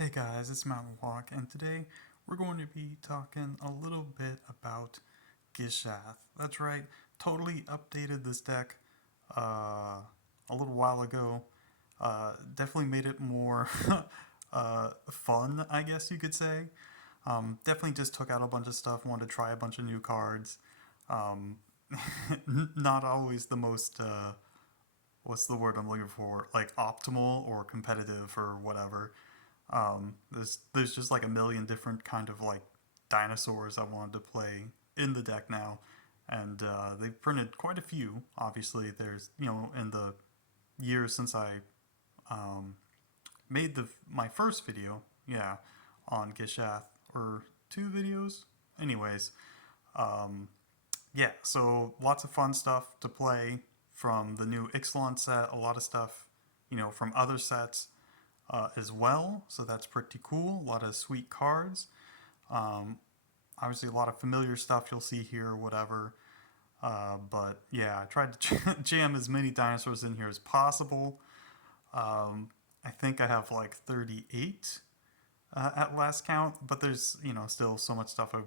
Hey guys, it's Mountain Walk, and today we're going to be talking a little bit about Gishath. That's right, totally updated this deck a little while ago. Definitely made it more fun, I guess you could say. Definitely just took out a bunch of stuff, wanted to try a bunch of new cards. Um, Not always the most, what's the word I'm looking for? Like optimal or competitive or whatever. There's just like a million different kind of like dinosaurs I wanted to play in the deck now, and they've printed quite a few. Obviously, there's in the years since I um, made the my first video, yeah, on Gishath, or two videos. Anyways, um, yeah, so lots of fun stuff to play from the new Ixalan set. A lot of stuff, from other sets as well. So that's pretty cool. A lot of sweet cards. Um, Obviously, a lot of familiar stuff you'll see here, whatever. But yeah, I tried to jam as many dinosaurs in here as possible. I think I have like 38 at last count, but there's still so much stuff I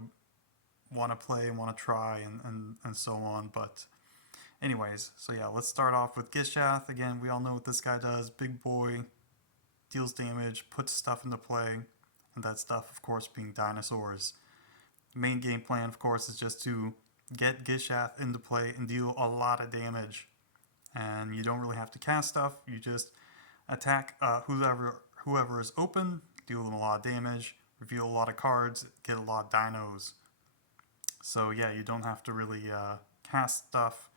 want to play, want to try, and so on. But anyways, so yeah, let's start off with Gishath. Again, we all know what this guy does. Big boy, deals damage, puts stuff into play, and that stuff, of course, being dinosaurs. The main game plan, of course, is just to get Gishath into play and deal a lot of damage. And you don't really have to cast stuff. You just attack whoever is open, deal them a lot of damage, reveal a lot of cards, get a lot of dinos. So yeah, you don't have to really cast stuff.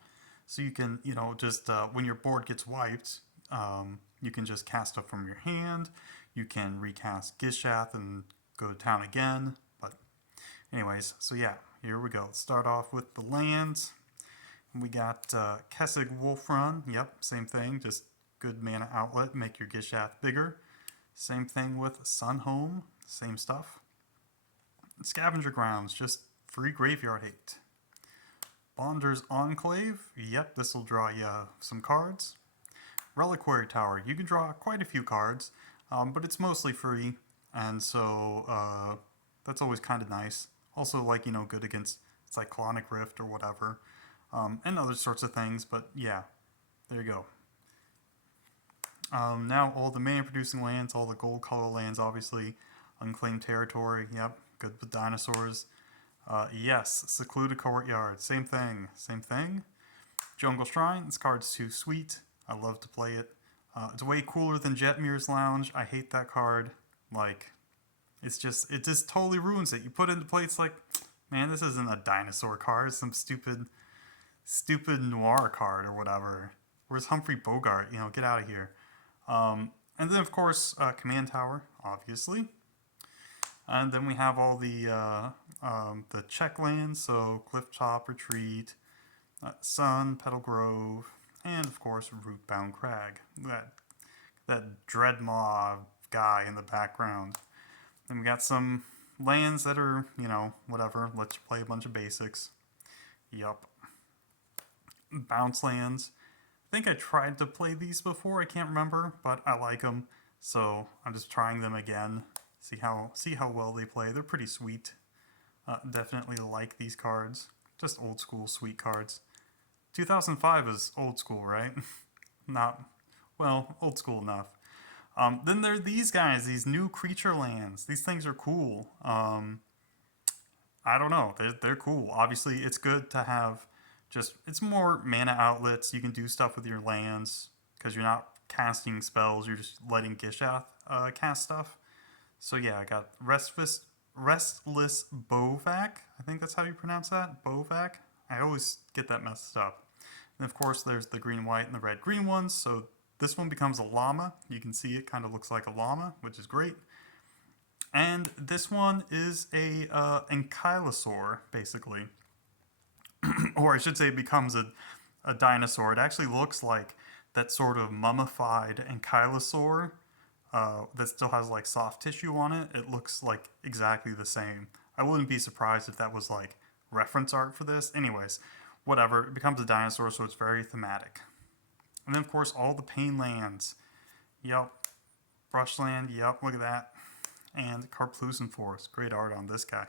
So you can, just when your board gets wiped, you can just cast stuff from your hand. You can recast Gishath and go to town again. But anyways, so yeah, here we go. Let's start off with the lands. We got Kessig Wolfrun. Yep, same thing. Just good mana outlet. Make your Gishath bigger. Same thing with Sunhome. Same stuff. Scavenger Grounds. Just free graveyard hate. Bonder's Enclave. Yep, this will draw you some cards. Reliquary Tower. You can draw quite a few cards, but it's mostly free, and so that's always kind of nice. Also, good against Cyclonic Rift or whatever, and other sorts of things, but yeah, there you go. Now all the mana producing lands, all the gold color lands, obviously, unclaimed territory, yep, good with dinosaurs. Yes, Secluded Courtyard, same thing, same thing. Jungle Shrine, this card's too sweet. I love to play it. It's way cooler than Jetmir's Lounge. I hate that card. Like, it just totally ruins it. You put it into play, it's like, man, this isn't a dinosaur card. It's some stupid noir card or whatever. Where's Humphrey Bogart? Get out of here. And then, of course, Command Tower, obviously. And then we have all the check lands, so Clifftop Retreat, Sun, Petal Grove, and of course Rootbound Crag. That Dreadmaw guy in the background. Then we got some lands that are, whatever, let you play a bunch of basics. Yup. Bounce lands. I think I tried to play these before, I can't remember, but I like them. So I'm just trying them again. See how well they play. They're pretty sweet. Definitely like these cards. Just old school sweet cards. 2005 is old school, right? Not, well, old school enough. Then there are these guys, these new creature lands. These things are cool. I don't know. They're cool. Obviously, it's good to have it's more mana outlets. You can do stuff with your lands because you're not casting spells. You're just letting Gishath cast stuff. So yeah, I got Restless Bovac. I think that's how you pronounce that. Bovac. I always get that messed up. And of course, there's the green, white, and the red, green ones. So this one becomes a llama. You can see it kind of looks like a llama, which is great. And this one is a ankylosaur, basically. Or I should say it becomes a dinosaur. It actually looks like that sort of mummified ankylosaur that still has like soft tissue on it. It looks like exactly the same. I wouldn't be surprised if that was like reference art for this. Anyways, whatever. It becomes a dinosaur, so it's very thematic. And then, of course, all the pain lands. Yep. Brushland. Yep. Look at that. and Carplusen Forest. Great art on this guy.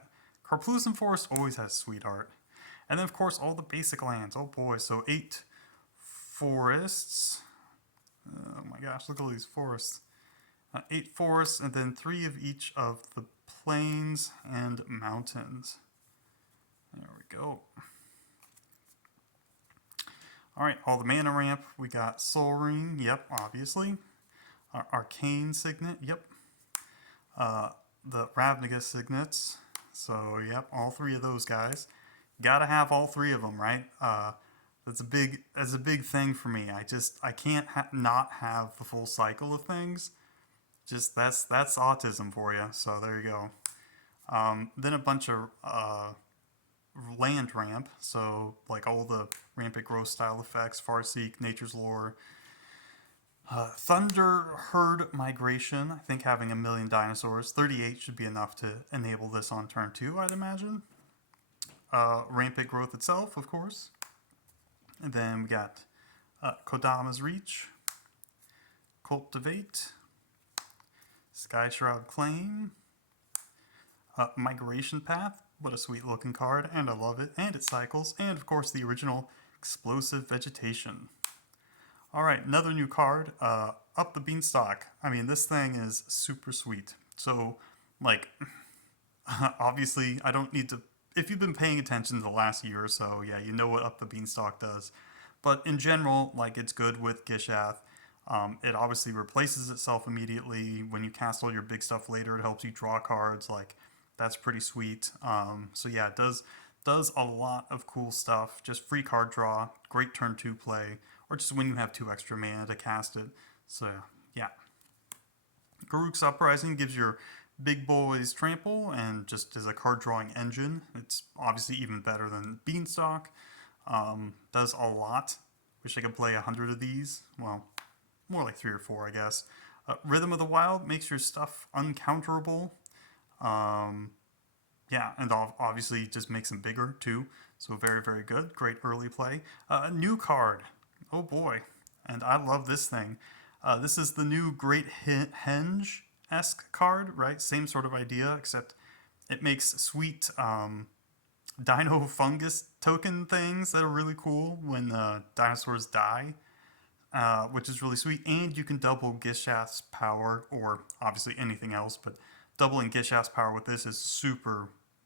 Carplusen Forest always has sweet art. And then, of course, all the basic lands. Oh boy, so 8 forests. Oh my gosh, look at all these forests. 8 forests, and then 3 of each of the plains and mountains. There we go. Alright, all the mana ramp. We got Soul Ring, yep, obviously. Arcane Signet, yep. The Ravnica Signets. So, yep, all 3 of those guys. Gotta have all 3 of them, right? That's a big thing for me. I can't not have the full cycle of things. Just that's autism for you. So there you go. Then a bunch of land ramp. So like all the rampant growth style effects, Farseek, Nature's Lore, Thunder Herd Migration. I think having 1,000,000 dinosaurs, 38 should be enough to enable this on turn 2, I'd imagine. Rampant growth itself, of course. And then we got Kodama's Reach, Cultivate, Sky Shroud Claim, Migration Path. What a sweet looking card, and I love it. And it cycles, and of course the original Explosive Vegetation. Alright, another new card, Up the Beanstalk. I mean, this thing is super sweet. So, like, obviously, I don't need to. If you've been paying attention to the last year or so, yeah, you know what Up the Beanstalk does. But in general, like, it's good with Gishath. It obviously replaces itself immediately. When you cast all your big stuff later, it helps you draw cards. Like, that's pretty sweet. So yeah, it does a lot of cool stuff. Just free card draw, great turn 2 play, or just when you have 2 extra mana to cast it. So yeah. Garruk's Uprising gives your big boys trample, and just as a card drawing engine, it's obviously even better than Beanstalk. Does a lot. Wish I could play 100 of these. Well, more like 3 or 4, I guess. Rhythm of the Wild makes your stuff uncounterable. Yeah, and obviously just makes them bigger too. So very, very good. Great early play. New card. Oh boy. And I love this thing. This is the new Great Henge-esque card, right? Same sort of idea, except it makes sweet dino fungus token things that are really cool when dinosaurs die. Which is really sweet, and you can double Gishath's power, or obviously anything else, but doubling Gishath's power with this is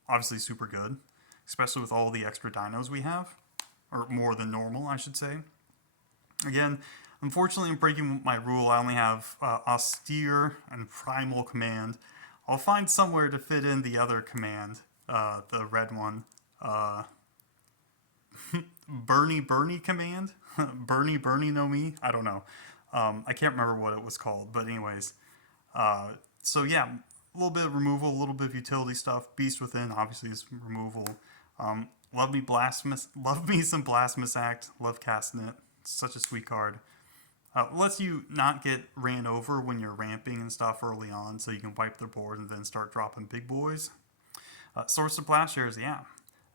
obviously super good, especially with all the extra dinos we have, or more than normal, I should say. Again, unfortunately, I'm breaking my rule. I only have Austere and Primal Command. I'll find somewhere to fit in the other command, the red one. Bernie command? Bernie no me? I don't know. I can't remember what it was called, but anyways. So yeah, a little bit of removal, a little bit of utility stuff. Beast Within obviously is removal. Love me some Blasphemous Act. Love casting it. It's such a sweet card. Lets you not get ran over when you're ramping and stuff early on, so you can wipe their board and then start dropping big boys. Source of Plowshares, yeah.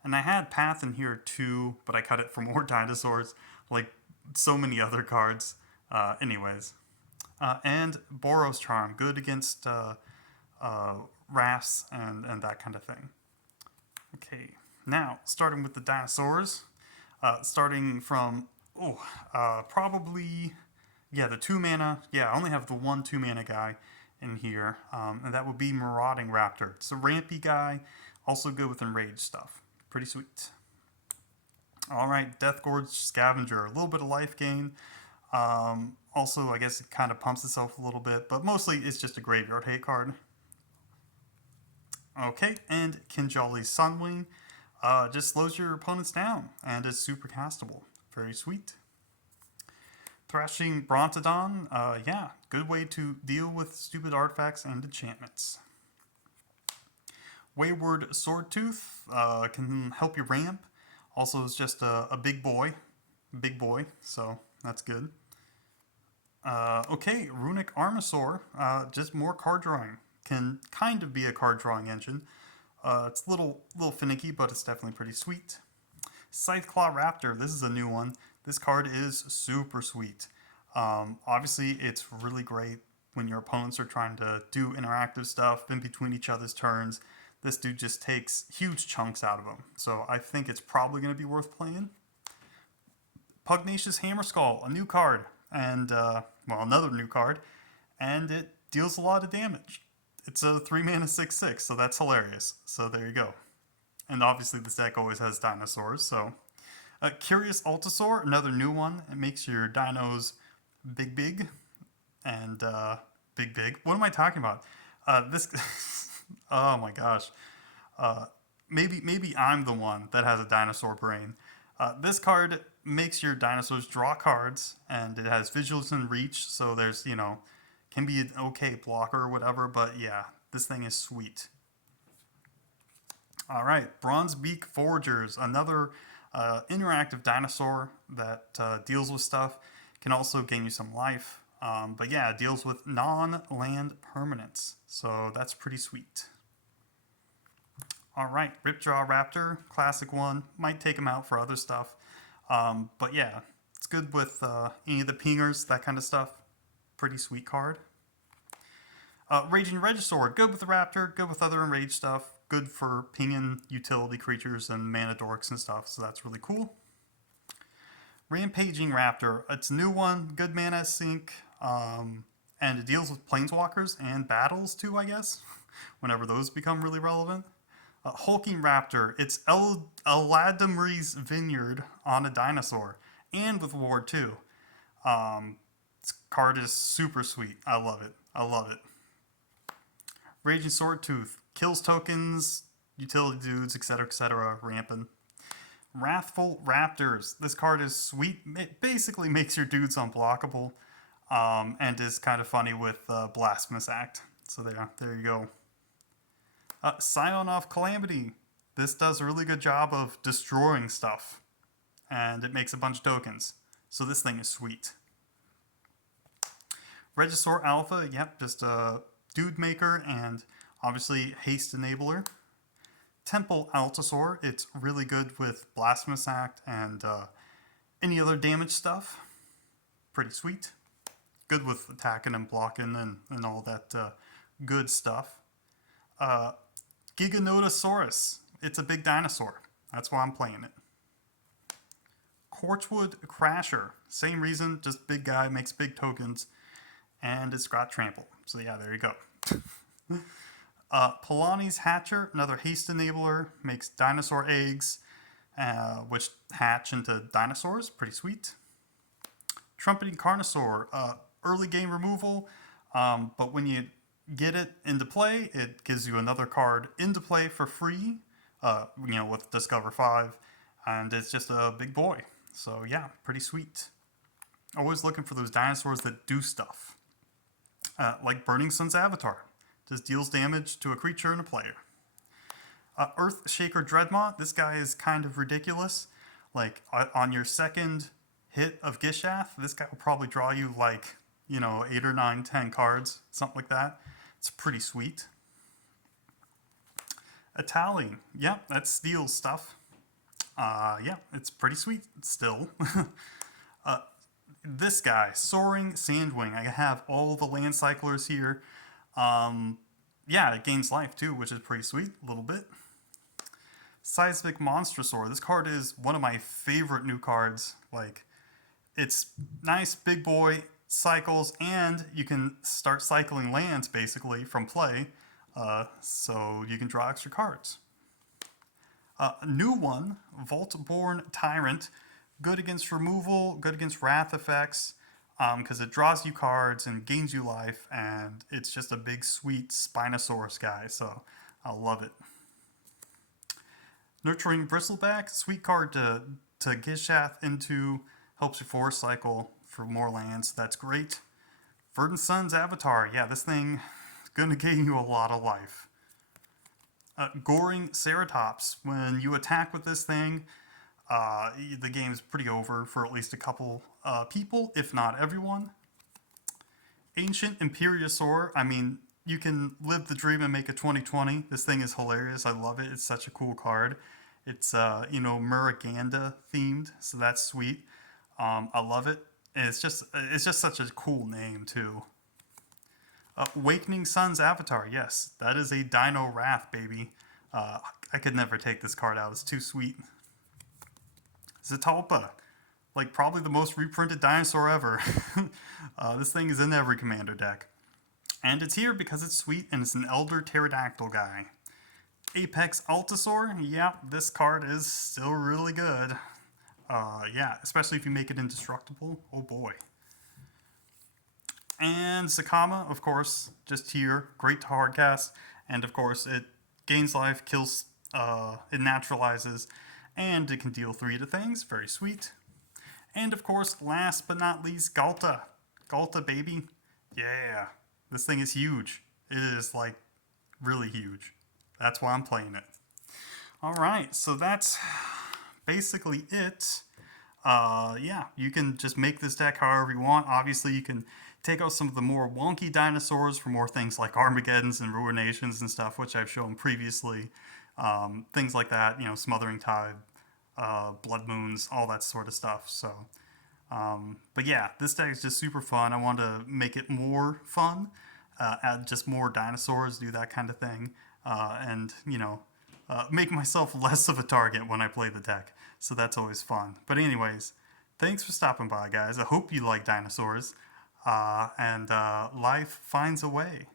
And I had Path in here too, but I cut it for more dinosaurs, like so many other cards. Anyways. And Boros Charm, good against wraths and that kind of thing. Okay, now, starting with the dinosaurs. Starting from, probably, yeah, the 2 mana. Yeah, I only have the 1 2 mana guy in here. And that would be Marauding Raptor. It's a rampy guy, also good with enraged stuff. Pretty sweet. Alright, Death Gorge Scavenger. A little bit of life gain. Also, I guess it kind of pumps itself a little bit, but mostly it's just a graveyard hate card. Okay, and Kinjali's Sunwing. Just slows your opponents down, and is super castable. Very sweet. Thrashing Brontodon. Yeah, good way to deal with stupid artifacts and enchantments. Wayward Swordtooth can help you ramp. Also, is just a big boy, so that's good. Okay, Runic Armasaur, just more card drawing. Can kind of be a card drawing engine. It's a little finicky, but it's definitely pretty sweet. Scytheclaw Raptor, this is a new one. This card is super sweet. Obviously, it's really great when your opponents are trying to do interactive stuff in between each other's turns. This dude just takes huge chunks out of them. So I think it's probably going to be worth playing. Pugnacious Hammerskull, a new card, and, well, another new card, and it deals a lot of damage. It's a 3 mana 6/6, so that's hilarious. So there you go. And obviously this deck always has dinosaurs, so. Curious Altasaur, another new one. It makes your dinos big, and big. What am I talking about? This, oh my gosh. Maybe I'm the one that has a dinosaur brain. This card makes your dinosaurs draw cards, and it has Vigilance and Reach, so there's, can be an okay blocker or whatever, but yeah, this thing is sweet. All right, Bronzebeak Foragers, another interactive dinosaur that deals with stuff. Can also gain you some life, but yeah, it deals with non-land permanents, so that's pretty sweet. All right, Ripjaw Raptor, classic one. Might take him out for other stuff, but yeah, it's good with any of the pingers, that kind of stuff. Pretty sweet card. Raging Regisaur, good with the Raptor, good with other enraged stuff, good for pinging utility creatures and mana dorks and stuff, so that's really cool. Rampaging Raptor, it's a new one, good mana sync, and it deals with planeswalkers and battles too, I guess, whenever those become really relevant. Hulking Raptor, it's Eladamri's Vineyard on a dinosaur, and with Ward too. This card is super sweet. I love it. Raging Swordtooth, kills tokens, utility dudes, etc., rampant. Wrathful Raptors, this card is sweet. It basically makes your dudes unblockable, and is kind of funny with Blasphemous Act. So there you go. Scion of Calamity, this does a really good job of destroying stuff, and it makes a bunch of tokens. So this thing is sweet. Regisaur Alpha, yep, just a dude maker and obviously haste enabler. Temple Altasaur, it's really good with Blasphemous Act and any other damage stuff. Pretty sweet. Good with attacking and blocking and all that good stuff. Giganotosaurus, it's a big dinosaur. That's why I'm playing it. Corchwood Crasher, same reason, just big guy, makes big tokens, and it's got trample. So yeah, there you go. Polani's Hatcher, another haste enabler, makes dinosaur eggs, which hatch into dinosaurs. Pretty sweet. Trumpeting Carnosaur, early game removal, but when you get it into play, it gives you another card into play for free, with Discover 5, and it's just a big boy. So yeah, pretty sweet. Always looking for those dinosaurs that do stuff. Like Burning Sun's Avatar. Just deals damage to a creature and a player. Earthshaker Dreadmont. This guy is kind of ridiculous. Like, on your second hit of Gishath, this guy will probably draw you, 8 or 9, 10 cards. Something like that. It's pretty sweet. Atali. Yeah, that's steel stuff. Yeah, it's pretty sweet still. This guy, Soaring Sandwing. I have all the land cyclers here. Yeah, it gains life too, which is pretty sweet, a little bit. Seismic Monstrosaur. This card is one of my favorite new cards. It's nice, big boy, cycles, and you can start cycling lands basically from play, so you can draw extra cards. New one, Vaultborn Tyrant. Good against removal, good against wrath effects, because it draws you cards and gains you life, and it's just a big, sweet Spinosaurus guy, so I love it. Nurturing Bristleback, sweet card to Gishath into, helps you force cycle for more lands, that's great. Verdant Sun's Avatar, yeah, this thing is going to gain you a lot of life. Goring Ceratops, when you attack with this thing, the game's pretty over for at least a couple people, if not everyone. Ancient Imperiosaur, I mean, you can live the dream and make a 2020. This thing is hilarious. I love it. It's such a cool card. It's, Muruganda themed, so that's sweet. I love it. And it's just such a cool name, too. Awakening Sun's avatar, yes, that is a Dino Wrath, baby. I could never take this card out, it's too sweet. Zatalpa, like probably the most reprinted dinosaur ever. This thing is in every commander deck. And it's here because it's sweet and it's an Elder Pterodactyl guy. Apex Altasaur, yeah, this card is still really good. Yeah, especially if you make it indestructible. Oh boy. And Sakama, of course, just here, great to hardcast. And of course, it gains life, kills, it naturalizes, and it can deal 3 to things. Very sweet. And of course, last but not least, Galta. Galta, baby. Yeah, this thing is huge. It is like really huge. That's why I'm playing it. Alright, so that's basically it. Yeah, you can just make this deck however you want. Obviously, you can take out some of the more wonky dinosaurs for more things like Armageddons and Ruinations and stuff, which I've shown previously. Things like that, Smothering Tide, Blood Moons, all that sort of stuff. So, but yeah, this deck is just super fun. I want to make it more fun, add just more dinosaurs, do that kind of thing, and make myself less of a target when I play the deck. So that's always fun. But anyways, thanks for stopping by, guys. I hope you like dinosaurs, and life finds a way.